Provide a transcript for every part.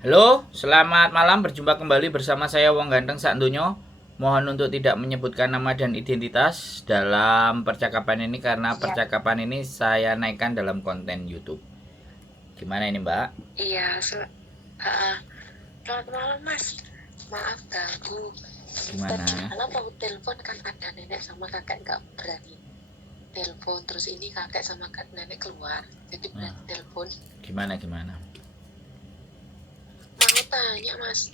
Halo, selamat malam. Berjumpa kembali bersama saya Wong Ganteng Sakdonyo. Mohon untuk tidak menyebutkan nama dan identitas dalam percakapan ini karena Siap. percakapan ini saya naikkan dalam konten YouTube. Gimana ini, Mbak? Iya, selamat malam Mas. Maaf ganggu. Gimana? Tadi kenapa aku telepon kan ada nenek sama kakek nggak berani telepon. Terus ini kakek sama nenek keluar, jadi berani telepon. Gimana? Mau tanya Mas,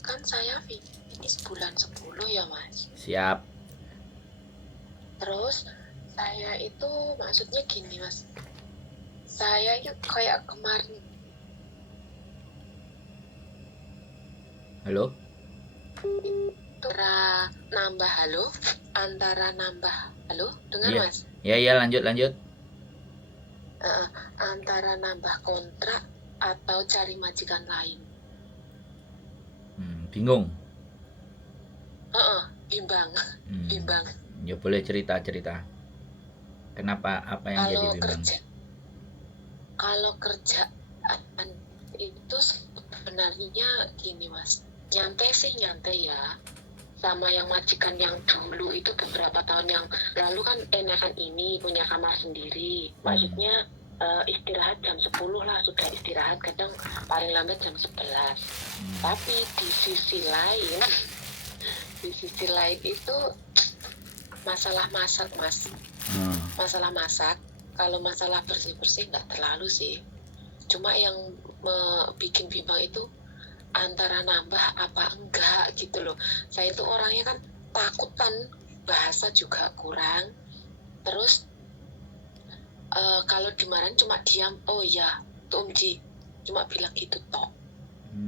kan saya finish bulan 10 ya Mas. Siap. Terus saya itu maksudnya gini Mas. Saya itu kayak kemarin. Halo? Antara nambah halo, dengar Iya. Mas? Iya, lanjut. Antara nambah kontrak atau cari majikan lain. Bingung. Bimbang. Ya boleh cerita. Kenapa? Apa yang jadi bimbang? Kalau kerjaan itu sebenarnya gini Mas, nyantai ya. Sama yang majikan yang dulu itu beberapa tahun yang lalu kan enakan ini punya kamar sendiri. Maksudnya istirahat jam 10 lah, sudah istirahat kadang paling lambat jam 11. Tapi di sisi lain itu masalah masak Mas. Masalah masak, kalau masalah bersih nggak terlalu sih. Cuma yang bikin bimbang itu antara nambah apa enggak gitu loh. Saya itu orangnya kan takutan, bahasa juga kurang. Terus kalau dimarahin cuma diam, oh ya tuh Om Ji, cuma bilang gitu toh.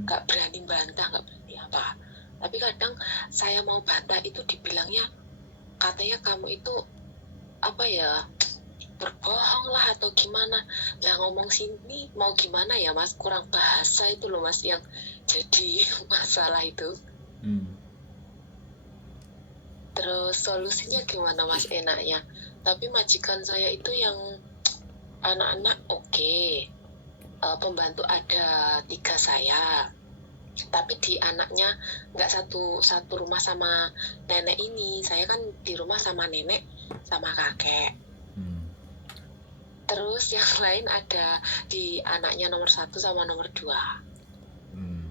Gak berani bantah, gak berani apa. Tapi kadang saya mau bantah itu dibilangnya, katanya kamu itu apa ya, berbohong lah atau gimana. Lah ngomong sini mau gimana ya Mas, kurang bahasa itu loh Mas yang jadi masalah itu. Terus solusinya gimana Mas enaknya? Tapi majikan saya itu yang anak-anak oke. Pembantu ada 3 saya. Tapi di anaknya nggak satu rumah sama nenek ini. Saya kan di rumah sama nenek sama kakek. Terus yang lain ada di anaknya nomor 1 sama nomor 2.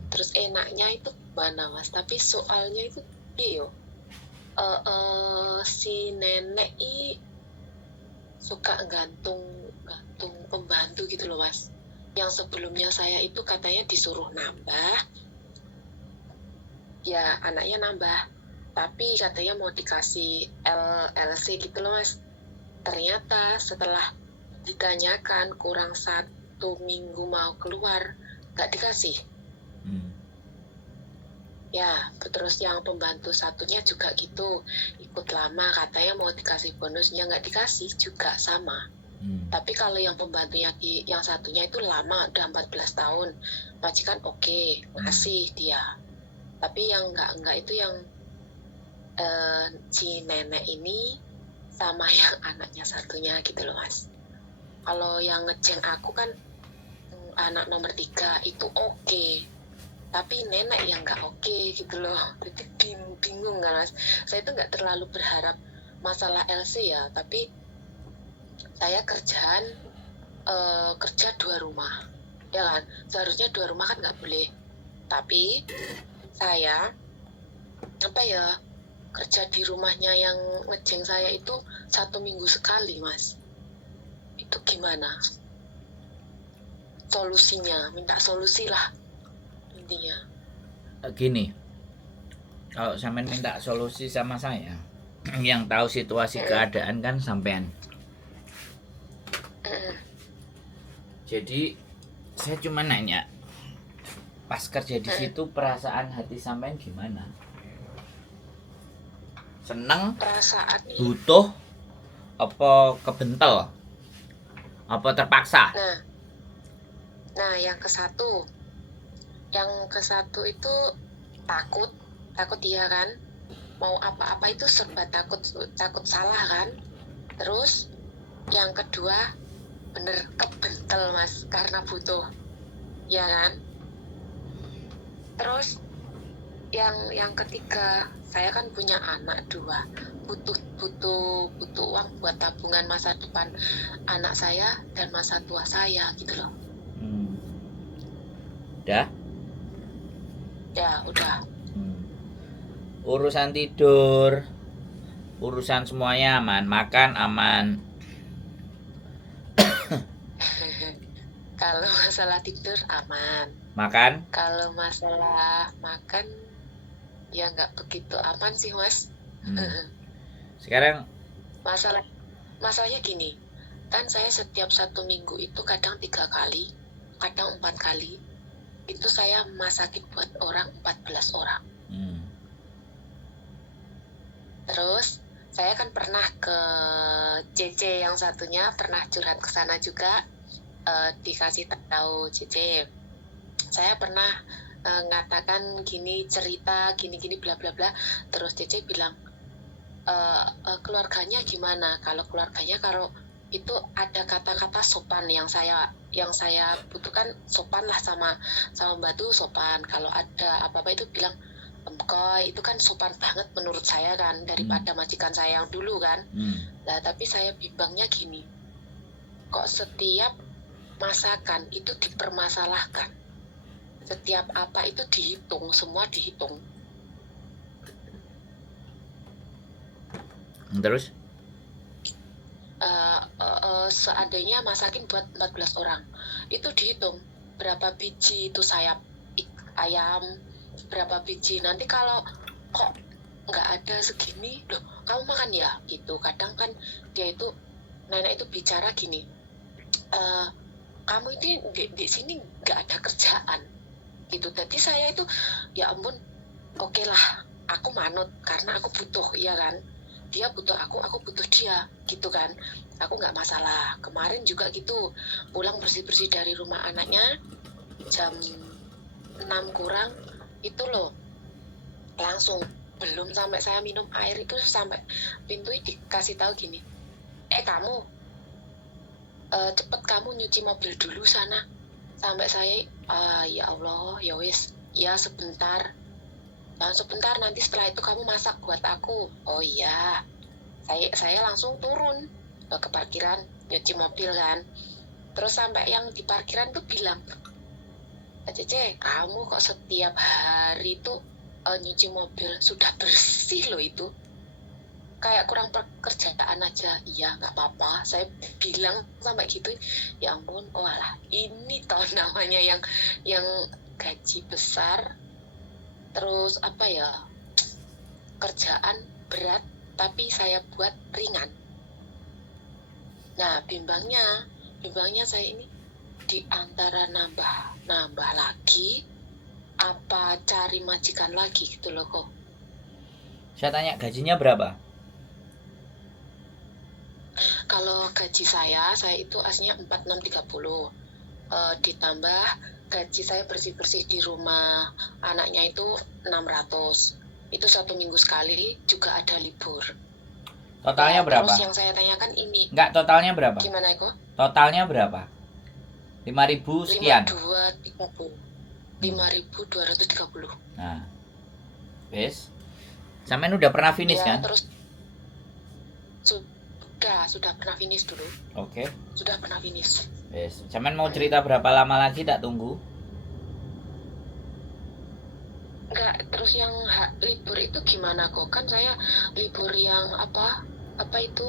Terus enaknya itu mana Mas? Tapi soalnya itu iyo si nenek suka gantung pembantu gitu loh Mas. Yang sebelumnya saya itu katanya disuruh nambah, ya anaknya nambah, tapi katanya mau dikasih LC gitu loh Mas. Ternyata setelah ditanyakan kurang 1 minggu mau keluar, nggak dikasih. Ya, terus yang pembantu satunya juga gitu, ikut lama, katanya mau dikasih bonusnya, nggak dikasih juga sama. Tapi kalau yang pembantunya yang satunya itu lama, udah 14 tahun, majikan oke, ngasih dia. Tapi yang enggak itu yang si nenek ini sama yang anaknya satunya gitu loh Mas. Kalau yang ngejeng aku kan anak nomor 3 itu oke. Tapi nenek yang nggak oke gitu loh. Jadi bingung kan Mas. Saya itu nggak terlalu berharap masalah LC ya, tapi saya kerja 2 rumah, ya kan? Seharusnya 2 rumah kan nggak boleh. Tapi saya kerja di rumahnya yang ngejeng saya itu 1 minggu sekali Mas. Itu gimana? Solusinya, minta solusi lah intinya. Gini, kalau sampean minta solusi sama saya, yang tahu situasi keadaan kan sampean. Jadi saya cuma nanya, pas kerja di situ perasaan hati sampean gimana? Seneng, perasaan butuh, apa kebentel, apa terpaksa? Nah yang ke satu itu takut dia kan, mau apa-apa itu serba takut salah kan. Terus yang kedua bener kebentel Mas, karena butuh, ya kan. Terus yang ketiga, saya kan punya anak 2, butuh butuh butuh uang buat tabungan masa depan anak saya dan masa tua saya gitu loh. Udah? Ya udah. Urusan tidur, urusan semuanya aman, makan aman. Kalau masalah tidur aman. Makan? Kalau masalah makan ya nggak begitu aman sih Mas. Sekarang Masalahnya gini, kan saya setiap 1 minggu itu kadang 3 kali, kadang 4 kali, itu saya masakin buat orang 14 orang. Terus saya kan pernah ke CC yang satunya, pernah curhat ke sana juga, dikasih tahu CC. Saya pernah ngatakan gini, cerita gini-gini bla bla bla. Terus CC bilang, keluarganya gimana? Kalau keluarganya, kalau itu ada kata-kata sopan yang saya butuhkan, sopan lah, sama Mbak tuh sopan. Kalau ada apa-apa itu bilang emkoy, itu kan sopan banget menurut saya kan, daripada majikan saya yang dulu kan. Nah, tapi saya bimbangnya gini, kok setiap masakan itu dipermasalahkan, setiap apa itu dihitung, semua dihitung. Terus? Seandainya masakin buat 14 orang, itu dihitung berapa biji itu sayap ayam, berapa biji. Nanti kalau kok nggak ada segini, loh kamu makan ya gitu. Kadang kan dia itu, nenek itu bicara gini, kamu ini di sini nggak ada kerjaan gitu. Jadi saya itu ya ampun, oke lah, aku manut karena aku butuh, ya kan. Dia butuh aku butuh dia gitu kan. Aku nggak masalah. Kemarin juga gitu, pulang bersih-bersih dari rumah anaknya jam 6 kurang itu loh, langsung belum sampai saya minum air itu, sampai pintu dikasih tahu gini, kamu cepet kamu nyuci mobil dulu sana. Sampai saya, ya Allah, ya wis, ya sebentar, nanti setelah itu kamu masak buat aku. Oh iya, saya langsung turun ke parkiran, nyuci mobil kan. Terus sampai yang di parkiran tuh bilang, Cece, kamu kok setiap hari tuh nyuci mobil, sudah bersih loh itu, kayak kurang pekerjaan aja. Iya nggak apa-apa, saya bilang sampai gitu. Ya ampun, walah, ini toh namanya yang gaji besar, terus apa ya, kerjaan berat tapi saya buat ringan. Nah, bimbangnya saya ini, di antara nambah lagi apa cari majikan lagi gitu loh kok. Saya tanya, gajinya berapa? Kalau gaji saya itu aslinya 4630, ditambah gaji saya bersih-bersih di rumah anaknya itu 600. Itu 1 minggu sekali, juga ada libur. Totalnya berapa? Terus yang saya tanyakan ini, enggak, totalnya berapa? Gimana Eko? Totalnya berapa? 5.000 sekian. 5.230. Nah, wes, sampean udah pernah finish ya, kan? Terus sudah pernah finish dulu. Oke. Sudah pernah finish. Wes, sampean mau cerita berapa lama lagi, tak tunggu? Enggak, terus yang libur itu gimana kok? Kan saya libur yang apa itu,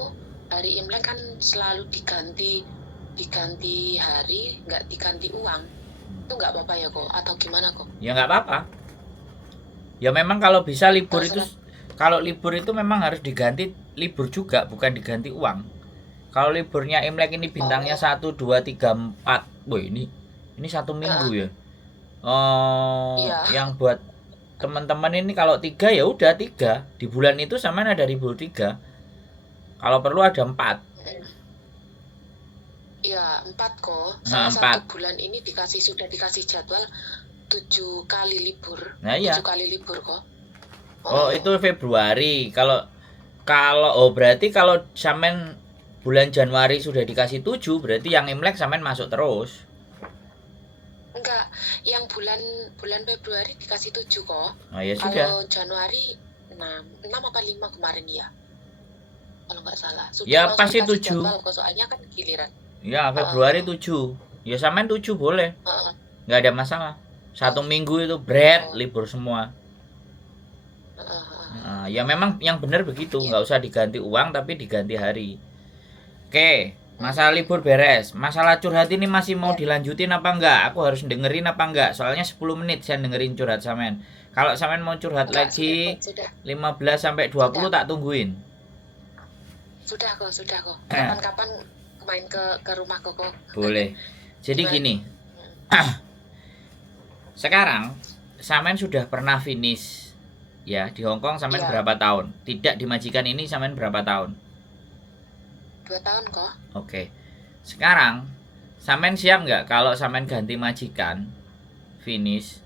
hari Imlek kan selalu diganti hari, nggak diganti uang. Itu nggak apa-apa ya kok? Atau gimana kok? Ya nggak apa-apa. Ya memang kalau bisa libur itu, kalau libur itu memang harus diganti libur juga, bukan diganti uang. Kalau liburnya Imlek ini bintangnya 1, 2, 3, 4. Woi, ini 1 minggu ya. Iya. Yang buat teman-teman ini kalau 3 ya udah 3. Di bulan itu sampean ada libur 3. Kalau perlu ada 4. Iya, 4 kok. Nah, Saya 1 bulan ini sudah dikasih jadwal 7 kali libur. Nah, iya. 7 kali libur kok. Oh, itu Februari. Kalau berarti kalau sampean bulan Januari sudah dikasih 7, berarti yang Imlek sampean masuk terus. enggak, yang bulan bulan Februari dikasih 7 kok. Oh ya sudah. Kalau Januari 6 apa 5 kemarin ya. Kalau nggak salah. Sudah Ya langsung pasti dikasih 7. jadwal kok, soalnya kan giliran. Ya Februari 7. Ya sampean 7 boleh. Heeh. Nggak ada masalah. 1 minggu itu libur semua. Ya memang yang benar begitu, nggak usah diganti uang tapi diganti hari. Oke, masalah libur beres. Masalah curhat ini masih mau dilanjutin apa enggak? Aku harus dengerin apa enggak? Soalnya 10 menit saya dengerin curhat sampean. Kalau sampean mau curhat Enggak, lagi sudah. 15 sampai 20 tak tungguin. Sudah kok. Kapan-kapan main ke rumah kok. Boleh. Jadi Gimana? gini. Sekarang sampean sudah pernah finish ya di Hong Kong sampean berapa tahun? Tidak di majikan ini sampean berapa tahun? 2 tahun kok. Oke. Sekarang sampean siap nggak kalau sampean ganti majikan finish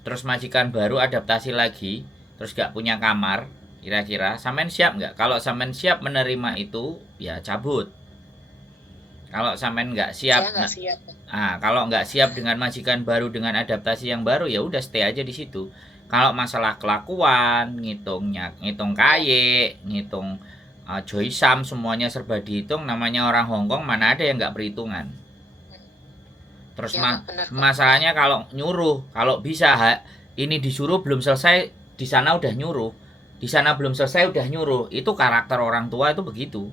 terus majikan baru adaptasi lagi terus gak punya kamar, kira-kira sampean siap nggak? Kalau sampean siap menerima itu ya cabut. Kalau sampean nggak siap, Saya nggak siap. kalau nggak siap dengan majikan baru dengan adaptasi yang baru ya udah stay aja di situ. Kalau masalah kelakuan, ngitung kaya, ngitung Joysam, semuanya serba dihitung. Namanya orang Hong Kong, mana ada yang nggak perhitungan. Terus Ya, masalahnya kalau nyuruh, kalau bisa ini disuruh belum selesai, di sana udah nyuruh, di sana belum selesai udah nyuruh. Itu karakter orang tua itu begitu.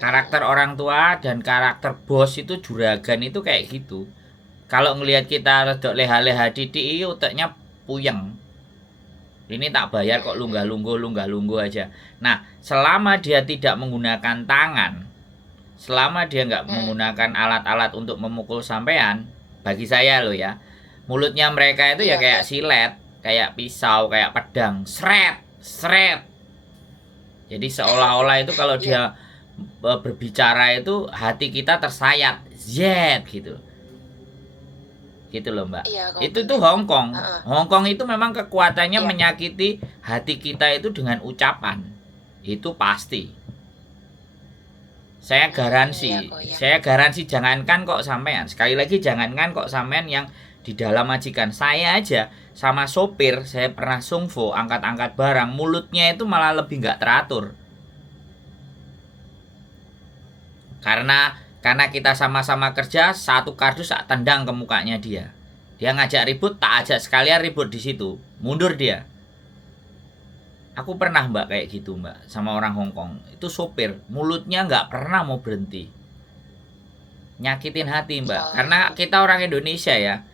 Karakter orang tua dan karakter bos itu juragan itu kayak gitu. Kalau ngelihat kita redok leha-leha titik, otaknya puyeng. Ini tak bayar kok lunggah-lungguh aja. Nah, selama dia tidak menggunakan tangan, selama dia nggak menggunakan alat-alat untuk memukul sampean, bagi saya loh ya, mulutnya mereka itu ya kayak silet, kayak pisau, kayak pedang, sret. Jadi seolah-olah itu kalau dia berbicara itu hati kita tersayat, gitu. Gitu loh mbak. Itu tuh Hong Kong. Hong Kong itu memang kekuatannya menyakiti hati kita itu dengan ucapan. Itu pasti. Saya garansi jangankan kok sampean. Sekali lagi jangankan kok sampean yang di dalam majikan. Saya aja sama sopir saya pernah sungfo angkat-angkat barang, mulutnya itu malah lebih nggak teratur. Karena kita sama-sama kerja, satu kardus tak tendang ke mukanya dia. Dia ngajak ribut, tak ajak sekalian ribut di situ. Mundur dia. Aku pernah mbak kayak gitu mbak, sama orang Hong Kong. Itu sopir, mulutnya nggak pernah mau berhenti. Nyakitin hati mbak. Karena kita orang Indonesia ya.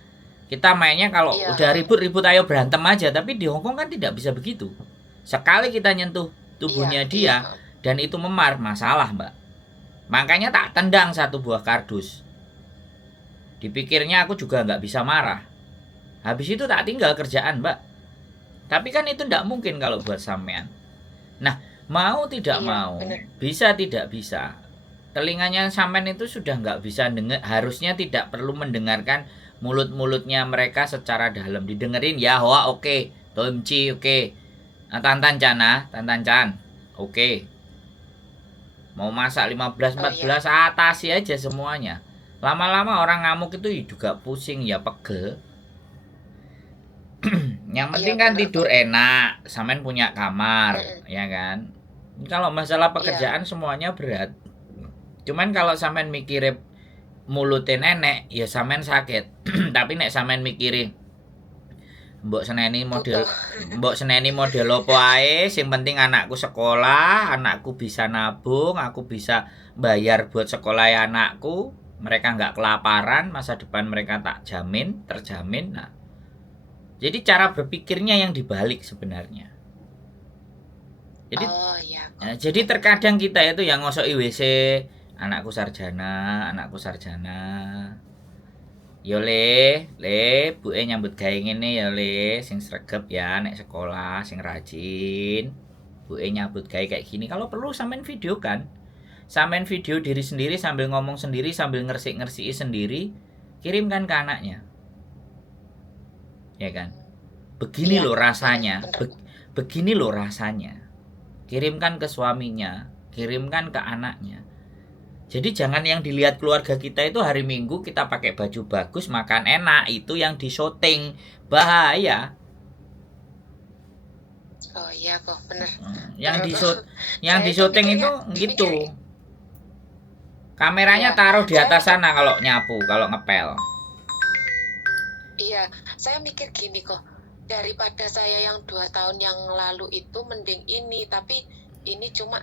Kita mainnya kalau udah ribut-ribut ayo berantem aja. Tapi di Hong Kong kan tidak bisa begitu. Sekali kita nyentuh tubuhnya dia, dan itu memar, masalah mbak. Makanya tak tendang satu buah kardus. Dipikirnya aku juga nggak bisa marah. Habis itu tak tinggal kerjaan mbak. Tapi kan itu tidak mungkin kalau buat sampean. Nah, mau tidak mau, bisa tidak bisa. Telinganya sampean itu sudah nggak bisa dengar. Harusnya tidak perlu mendengarkan mulut-mulutnya mereka secara dalam. Didengerin ya, hoa oke, Tomci oke, Tantan Chan, oke. Mau masak 15-14 atasi aja semuanya. Lama-lama orang ngamuk itu juga pusing ya, pegel. Yang penting kan tidur enak, sampean punya kamar, ya kan. Kalau masalah pekerjaan semuanya berat. Cuman kalau sampean mikirin mulutnya nenek, ya sampean sakit. Tapi nek sampean mikirin mbok seneni model opo ae, sing penting anakku sekolah, anakku bisa nabung, aku bisa bayar buat sekolah anakku, mereka nggak kelaparan, masa depan mereka tak terjamin. Nah, jadi cara berpikirnya yang dibalik sebenarnya. Jadi jadi terkadang kita itu yang ngosoki WC, anakku sarjana. Yo le, buke nyambut gawe ngene ya le, sing sregep ya nek sekolah, sing rajin. Buke nyambut gawe kayak gini. Kalau perlu sampean video kan. Sampean video diri sendiri sambil ngomong sendiri, sambil ngersik-ngersiki sendiri, kirimkan ke anaknya. Ya kan? Begini loh rasanya. Begini loh rasanya. Kirimkan ke suaminya, kirimkan ke anaknya. Jadi jangan yang dilihat keluarga kita itu hari Minggu kita pakai baju bagus, makan enak, itu yang di syuting. Bahaya. Oh iya kok, bener. Yang di Bener. yang Saya di itu syuting itu mikirnya gitu. mikir Kameranya iya, taruh di saya atas mikir sana kalau nyapu, kalau ngepel. iya, saya mikir gini kok. Daripada saya yang 2 tahun yang lalu itu mending ini, tapi ini cuma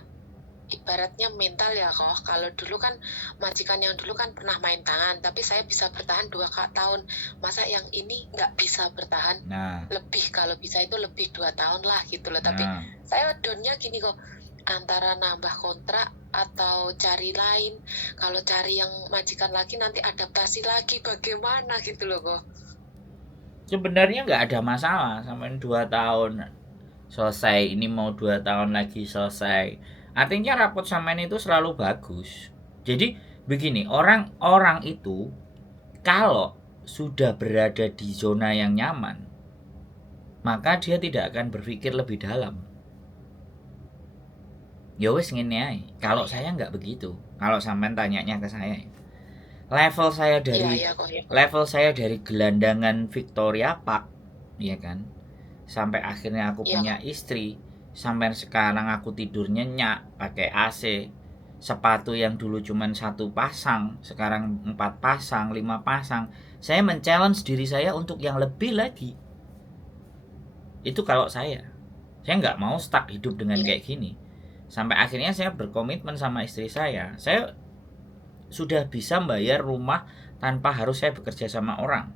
ibaratnya mental ya kok. Kalau dulu kan majikan yang dulu kan pernah main tangan, tapi saya bisa bertahan 2 tahun. Masa yang ini nggak bisa bertahan Nah, lebih, kalau bisa itu lebih 2 tahun lah gitu loh. Tapi nah. saya downnya gini kok, antara nambah kontrak atau cari lain. Kalau cari yang majikan lagi nanti adaptasi lagi bagaimana gitu loh kok. Sebenarnya nggak ada masalah sampai 2 tahun selesai, ini mau 2 tahun lagi selesai. Artinya rapot sampean itu selalu bagus. Jadi begini, orang-orang itu kalau sudah berada di zona yang nyaman, maka dia tidak akan berpikir lebih dalam. Ya wes ngene ae. Kalau saya nggak begitu. Kalau sampean tanyanya ke saya, level saya Iya dari iya kok ya. level saya dari gelandangan Victoria Park, ya kan, sampai akhirnya aku Iya punya kok. istri, sampai sekarang aku tidur nyenyak pakai AC, sepatu yang dulu cuman 1 pasang sekarang 4 pasang 5 pasang. Saya men-challenge diri saya untuk yang lebih lagi. Itu kalau saya nggak mau stuck hidup dengan Iya. kayak gini. Sampai akhirnya saya berkomitmen sama istri saya sudah bisa bayar rumah tanpa harus saya bekerja sama orang.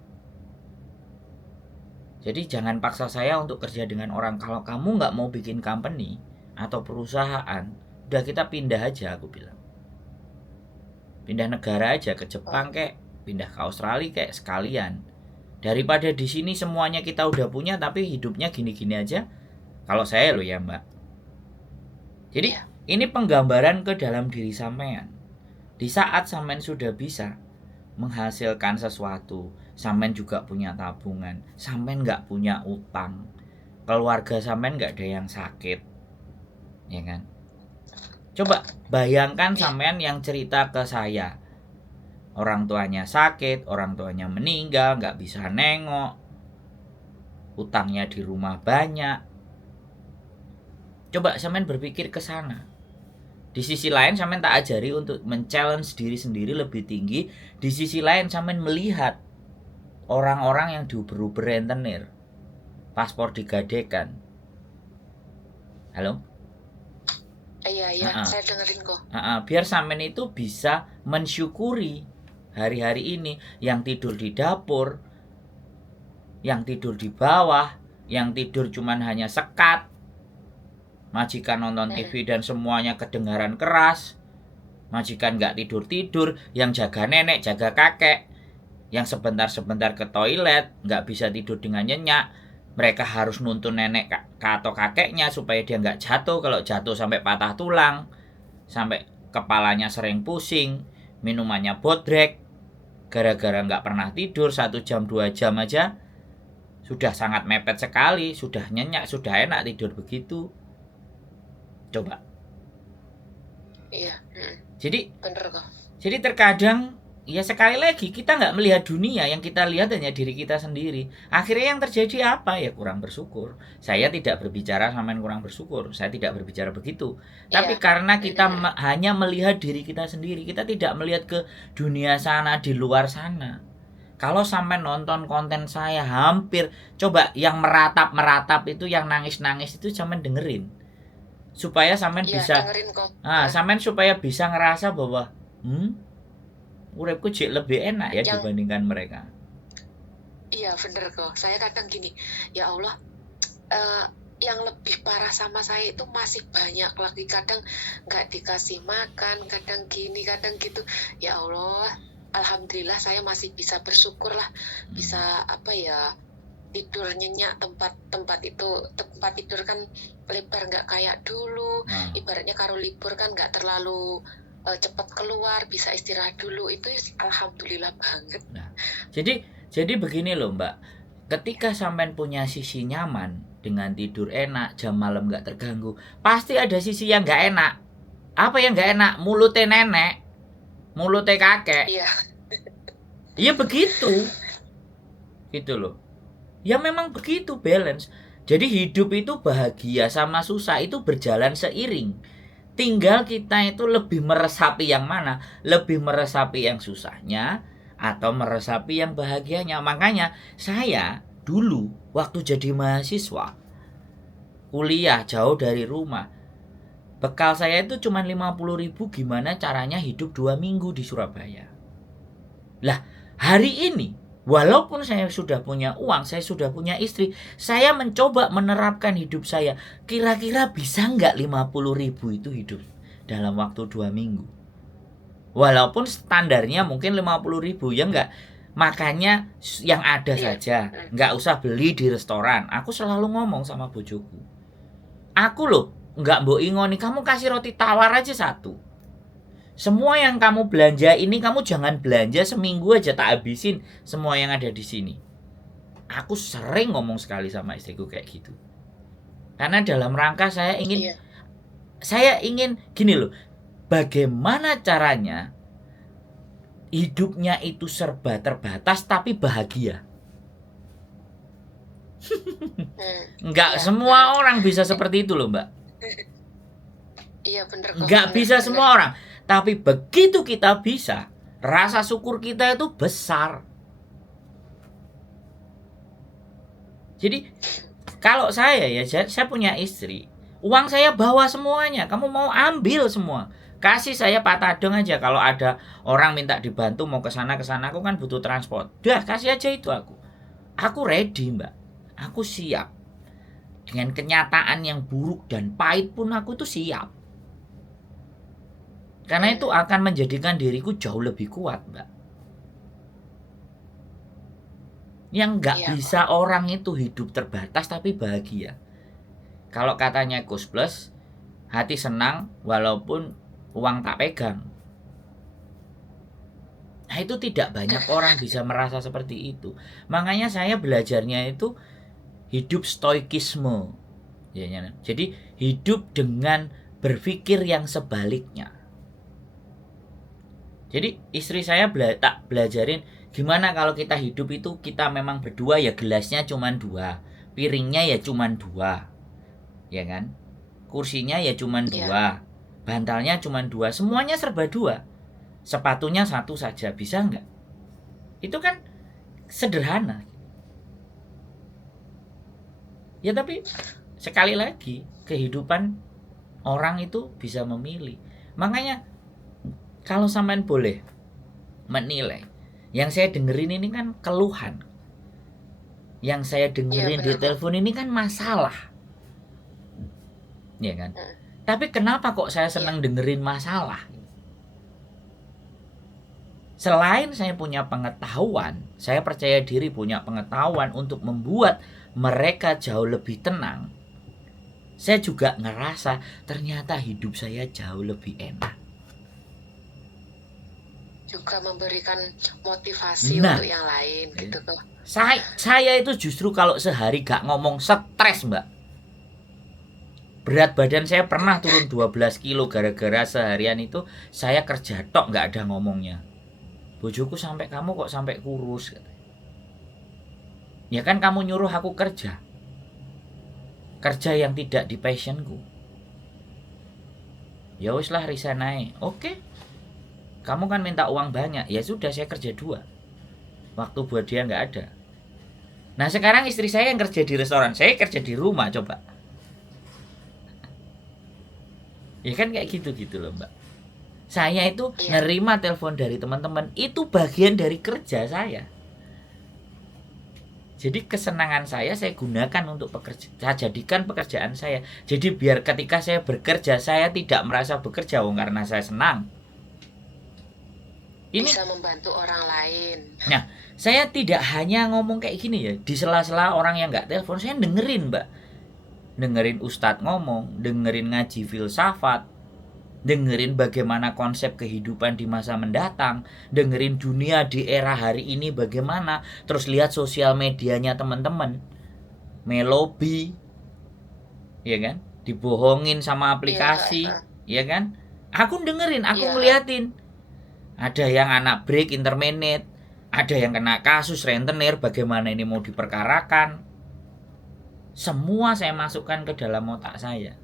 Jadi jangan paksa saya untuk kerja dengan orang. Kalau kamu nggak mau bikin company atau perusahaan, udah kita pindah aja, aku bilang. Pindah negara aja, ke Jepang kek, pindah ke Australia kek, sekalian. Daripada di sini semuanya kita udah punya tapi hidupnya gini-gini aja. Kalau saya loh ya mbak. Jadi Iya. ini penggambaran ke dalam diri sampean. Di saat sampean sudah bisa menghasilkan sesuatu, sampean juga punya tabungan, sampean nggak punya utang, keluarga sampean nggak ada yang sakit, ya kan? Coba bayangkan sampean yang cerita ke saya, orang tuanya sakit, orang tuanya meninggal, nggak bisa nengok, utangnya di rumah banyak. Coba sampean berpikir ke sana. Di sisi lain sampean tak ajari untuk men-challenge diri sendiri lebih tinggi. Di sisi lain sampean melihat orang-orang yang diuber-uber rentenir, paspor digadekan. Halo? Iya iya, saya dengerin kok. Biar sampean itu bisa mensyukuri hari-hari ini, yang tidur di dapur, yang tidur di bawah, yang tidur cuman hanya sekat, majikan nonton TV dan semuanya kedengaran keras, majikan nggak tidur-tidur, yang jaga nenek, jaga kakek, yang sebentar-sebentar ke toilet, nggak bisa tidur dengan nyenyak, mereka harus nuntun nenek atau kakeknya supaya dia nggak jatuh, kalau jatuh sampai patah tulang, sampai kepalanya sering pusing, minumannya bodrek, gara-gara nggak pernah tidur 1 jam 2 jam aja, sudah sangat mepet sekali, sudah nyenyak, sudah enak tidur begitu. Coba. Iya. Jadi Bener kok. Jadi terkadang ya sekali lagi kita nggak melihat dunia, yang kita lihat hanya diri kita sendiri. Akhirnya yang terjadi apa? Ya kurang bersyukur. Saya tidak berbicara sama yang kurang bersyukur. Saya tidak berbicara begitu. Tapi Iya. karena kita hanya melihat diri kita sendiri, kita tidak melihat ke dunia sana, di luar sana. Kalau sampai nonton konten saya hampir, coba yang meratap itu, yang nangis-nangis itu sampai dengerin. Supaya sampean Iya, bisa dengerin kok. sampean supaya bisa ngerasa bahwa uripku jek lebih enak ya dibandingkan mereka. Iya bener kok. Saya kadang gini, ya Allah, yang lebih parah sama saya itu masih banyak lagi. Kadang nggak dikasih makan, kadang gini, kadang gitu. Ya Allah, alhamdulillah saya masih bisa bersyukur lah, bisa apa ya, tidur nyenyak, tempat tidur kan lebar, nggak kayak dulu. Ibaratnya kalau libur kan nggak terlalu cepat keluar, bisa istirahat dulu. Itu alhamdulillah banget. Nah, jadi begini loh mbak, ketika sampean punya sisi nyaman dengan tidur enak, jam malam nggak terganggu, pasti ada sisi yang nggak enak. Apa yang nggak enak? Mulutnya nenek. mulutnya kakek. Iya. Iya begitu. Gitu loh. Ya memang begitu balance. Jadi hidup itu bahagia sama susah itu berjalan seiring. Tinggal kita itu lebih meresapi yang mana? Lebih meresapi yang susahnya atau meresapi yang bahagianya. Makanya saya dulu waktu jadi mahasiswa kuliah jauh dari rumah, bekal saya itu cuma 50.000 gimana caranya hidup 2 minggu di Surabaya. Lah hari ini walaupun saya sudah punya uang, saya sudah punya istri, saya mencoba menerapkan hidup saya. Kira-kira bisa nggak 50.000 itu hidup dalam waktu 2 minggu? Walaupun standarnya mungkin 50.000 ya enggak. Makanya yang ada saja, nggak usah beli di restoran. Aku selalu ngomong sama bojoku. Aku loh, nggak mbok ingoni, kamu kasih roti tawar aja 1. Semua yang kamu belanja ini kamu jangan belanja seminggu aja tak habisin semua yang ada di sini. Aku sering ngomong sekali sama istriku kayak gitu. Karena dalam rangka saya ingin gini loh. Bagaimana caranya hidupnya itu serba terbatas tapi bahagia? Enggak semua orang bisa seperti itu loh, Mbak. Iya bener. Enggak bisa semua orang. Tapi begitu kita bisa, rasa syukur kita itu besar. Jadi kalau saya punya istri, uang saya bawa semuanya. Kamu mau ambil semua, kasih saya Pak Tadong aja. Kalau ada orang minta dibantu mau ke sana aku kan butuh transport. Dah kasih aja itu aku. Aku ready, Mbak. Aku siap. Dengan kenyataan yang buruk dan pahit pun aku tuh siap. Karena itu akan menjadikan diriku jauh lebih kuat, Mbak. Yang nggak bisa orang itu hidup terbatas tapi bahagia. Kalau katanya Gus Plus, hati senang walaupun uang tak pegang. Nah itu tidak banyak orang bisa merasa seperti itu. Makanya saya belajarnya itu hidup stoikisme. Jadi hidup dengan berpikir yang sebaliknya. Jadi istri saya tak belajarin gimana kalau kita hidup itu kita memang berdua ya gelasnya cuma 2, piringnya ya cuma 2, ya kan? Kursinya ya cuma 2, bantalnya cuma 2, semuanya serba 2, sepatunya 1 saja, bisa nggak? Itu kan sederhana. Ya tapi sekali lagi kehidupan orang itu bisa memilih. Makanya kalau sampean boleh menilai, yang saya dengerin ini kan keluhan. Yang saya dengerin di telepon ini kan masalah. Ya kan? Tapi kenapa kok saya senang dengerin masalah? Selain saya punya pengetahuan, saya percaya diri punya pengetahuan untuk membuat mereka jauh lebih tenang. Saya juga ngerasa ternyata hidup saya jauh lebih enak. Juga memberikan motivasi untuk yang lain gitu tuh. Saya itu justru kalau sehari gak ngomong stres, Mbak. Berat badan saya pernah turun 12 kilo gara-gara seharian itu saya kerja tok gak ada ngomongnya. Bojoku sampai kamu kok sampai kurus. Ya kan kamu nyuruh aku kerja. Kerja yang tidak di passionku. Ya wis lah resign aja. Oke. Kamu kan minta uang banyak. Ya sudah saya kerja 2. Waktu buat dia nggak ada. Nah sekarang istri saya yang kerja di restoran, saya kerja di rumah coba. Ya kan kayak gitu loh, Mbak. Saya itu nerima telepon dari teman-teman, itu bagian dari kerja saya. Jadi kesenangan saya gunakan untuk pekerja, saya jadikan pekerjaan saya. Jadi biar ketika saya bekerja, saya tidak merasa bekerja karena saya senang. Ini bisa membantu orang lain. Nah, saya tidak hanya ngomong kayak gini ya, di sela-sela orang yang nggak telepon, saya dengerin, Mbak. Dengerin ustadz ngomong, dengerin ngaji filsafat, dengerin bagaimana konsep kehidupan di masa mendatang, dengerin dunia di era hari ini bagaimana, terus lihat sosial medianya teman-teman, melobi, ya kan, dibohongin sama aplikasi, ya kan, aku dengerin, aku ngeliatin, ada yang anak break interminate, ada yang kena kasus rentenir, bagaimana ini mau diperkarakan. Semua saya masukkan ke dalam otak saya.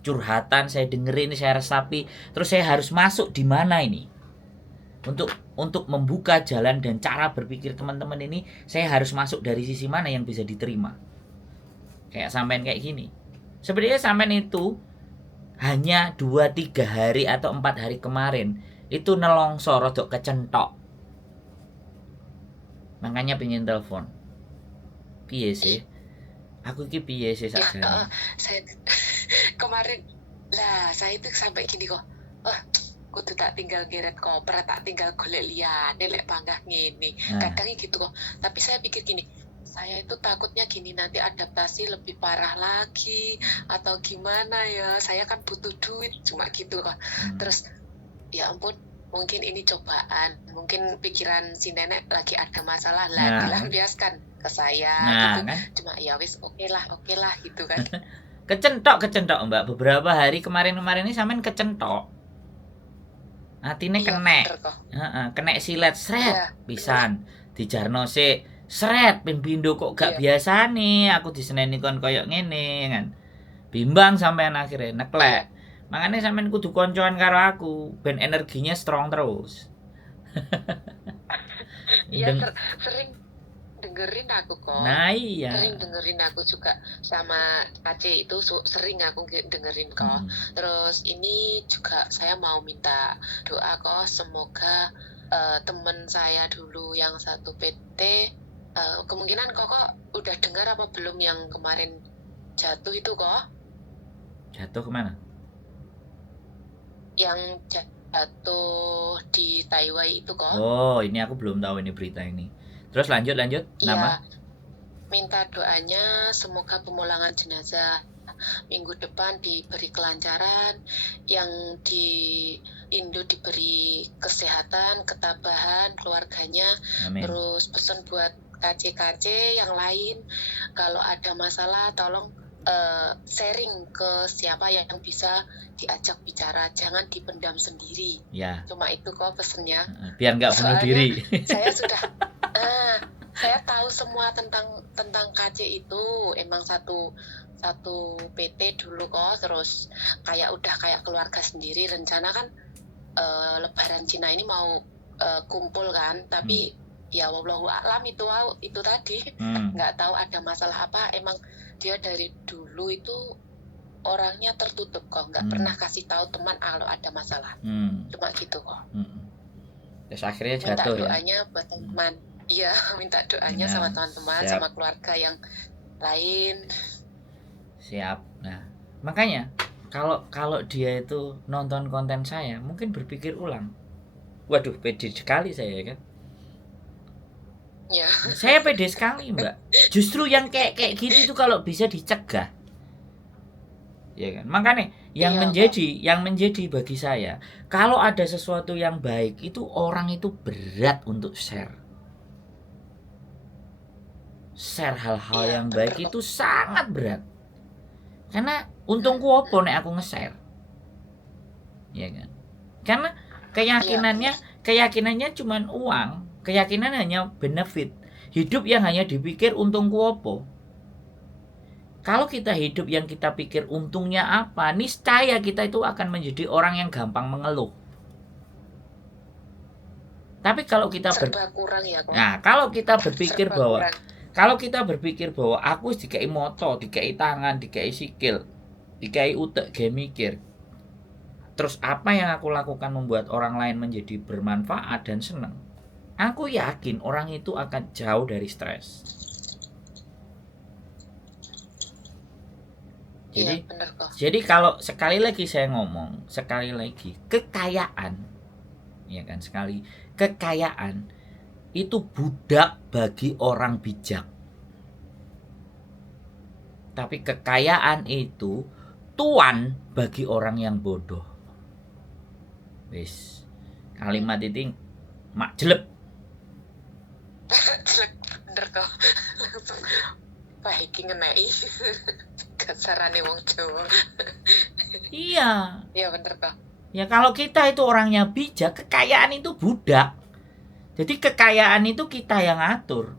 Curhatan saya dengerin, saya resapi, terus saya harus masuk di mana ini. Untuk membuka jalan dan cara berpikir teman-teman ini, saya harus masuk dari sisi mana yang bisa diterima. Kayak sampean kayak gini. Sebenarnya sampean itu hanya 2-3 hari atau 4 hari kemarin itu nelongso rodok kecentok. Makanya pengen telepon. Piye sih? Aku iki piye sih sakjane? Saya kemarin lah saya itu sampai gini kok. Kudu tak tinggal geret koper, tak tinggal golek liyane lek panggah ngene. Kadang gitu kok. Tapi saya pikir gini, saya itu takutnya gini nanti adaptasi lebih parah lagi atau gimana ya. Saya kan butuh duit cuma gitu kok. Terus ya ampun, mungkin ini cobaan. Mungkin pikiran si nenek lagi ada masalah lah, dilampiaskan ke saya gitu. Kan? Cuma ya wis oke lah gitu kan. kecentok Mbak. Beberapa hari kemarin ini sampean kecentok. Atine kena. Kena silet sret pisan. Dijarno sik sret ping pindho kok gak biasa nih. Aku diseneni kon koyo ngene kan. Bimbang sampean akhirnya neklek. Makanya sampean kudu koncoan karo aku ben energinya strong terus. Iya sering dengerin aku kok. Nah iya. Sering dengerin aku juga sama Aceh itu sering aku dengerin kok. Terus ini juga saya mau minta doa kok, semoga teman saya dulu yang satu PT kemungkinan kok udah dengar apa belum yang kemarin jatuh itu kok? Jatuh kemana? Yang jatuh di Taiwan itu kok. Oh, ini aku belum tahu ini berita ini. Terus lanjut. Nama? Iya, minta doanya semoga pemulangan jenazah minggu depan diberi kelancaran, yang di Indo diberi kesehatan, ketabahan keluarganya. Amin. Terus pesan buat KC yang lain, kalau ada masalah tolong sharing ke siapa yang bisa diajak bicara, jangan dipendam sendiri. Ya. Cuma itu kok pesennya. Biar nggak bunuh diri. Saya sudah saya tahu semua tentang KC itu, emang satu PT dulu kok, terus udah kayak keluarga sendiri. Rencana kan Lebaran Cina ini mau kumpul kan, tapi ya wallahu a'lam itu tadi nggak tahu ada masalah apa. Emang dia dari dulu itu orangnya tertutup kok, nggak pernah kasih tahu teman kalau ada masalah. Cuma gitu kok. Terus akhirnya jatuh. Minta doanya buat teman. Iya, minta doanya sama teman-teman, sama keluarga yang lain. Siap. Nah, makanya kalau dia itu nonton konten saya, mungkin berpikir ulang. Waduh, pede sekali saya kan. Ya. Saya pede sekali, Mbak. Justru yang kayak gitu itu kalau bisa dicegah. Ya kan? Makanya yang menjadi bagi saya, kalau ada sesuatu yang baik itu orang itu berat untuk share. Share hal-hal yang baik itu sangat berat. Karena untungku opo nek aku nge-share. Ya kan? Karena keyakinannya cuman uang, keyakinan hanya benefit. Hidup yang hanya dipikir untungku opo. Kalau kita hidup yang kita pikir untungnya apa, niscaya kita itu akan menjadi orang yang gampang mengeluh. Tapi kalau kita kalau kita berpikir bahwa aku dikai moto, dikai tangan, dikai sikil, dikai utek, gawe mikir. Terus apa yang aku lakukan membuat orang lain menjadi bermanfaat dan senang? Aku yakin orang itu akan jauh dari stres. Jadi kalau sekali lagi saya ngomong, kekayaan, ya kan, kekayaan itu budak bagi orang bijak. Tapi kekayaan itu tuan bagi orang yang bodoh. Wis, kalimat itu mak jelek. Bener kok. Langsung baik ngenai. Kasarane wong Jawa. Iya. Iya bener kok. Ya kalau kita itu orangnya bijak, kekayaan itu budak. Jadi kekayaan itu kita yang atur.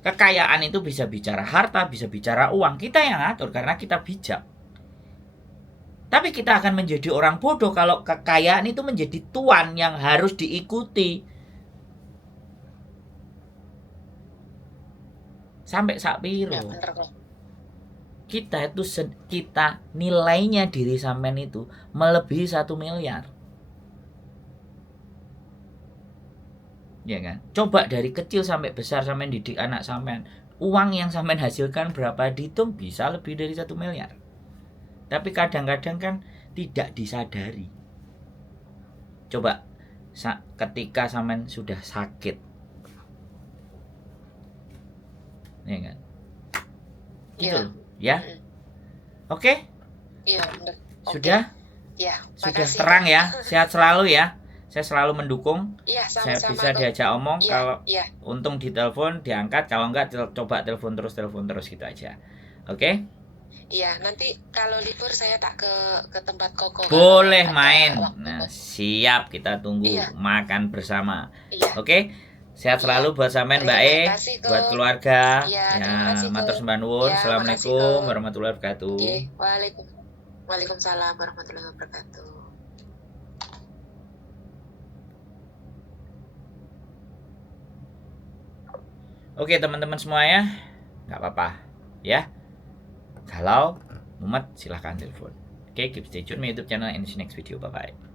Kekayaan itu bisa bicara harta, bisa bicara uang. Kita yang atur karena kita bijak. Tapi kita akan menjadi orang bodoh kalau kekayaan itu menjadi tuan yang harus diikuti. Sampai sak piro. Ya bener kok. Kita nilainya diri sampean itu melebihi 1 miliar. Ya kan? Coba dari kecil sampai besar sampean didik anak sampean. Uang yang sampean hasilkan berapa dihitung bisa lebih dari 1 miliar. Tapi kadang-kadang kan tidak disadari. Coba ketika sampean sudah sakit, ya kan? Gitu Iya. loh, ya. Oke? Iya, bener. Sudah? Ya, Sudah makasih. terang ya. Sehat selalu ya. Saya selalu mendukung. Iya, Saya sama-sama. bisa diajak omong. Iya, Kalau iya. untung ditelepon, diangkat. Kalau enggak, coba telepon terus gitu aja. Oke? Iya, nanti kalau libur saya tak ke tempat Koko. Boleh Ada main. waktu. Nah, siap, kita tunggu Iya. makan bersama. Iya. Oke? Sehat selalu buat sampean Mbak E, Terima kasih, Ko. buat keluarga. Iya, Ya, terima kasih, Ko. matur sembah nuwun. Ya, Assalamualaikum makasih, Ko. warahmatullahi wabarakatuh. Oke, Waalaikumsalam warahmatullahi wabarakatuh. Oke teman-teman semuanya, nggak apa-apa ya. Kalau mumet silahkan telepon. Oke, keep stay tune my YouTube channel and see you next video. Bye bye.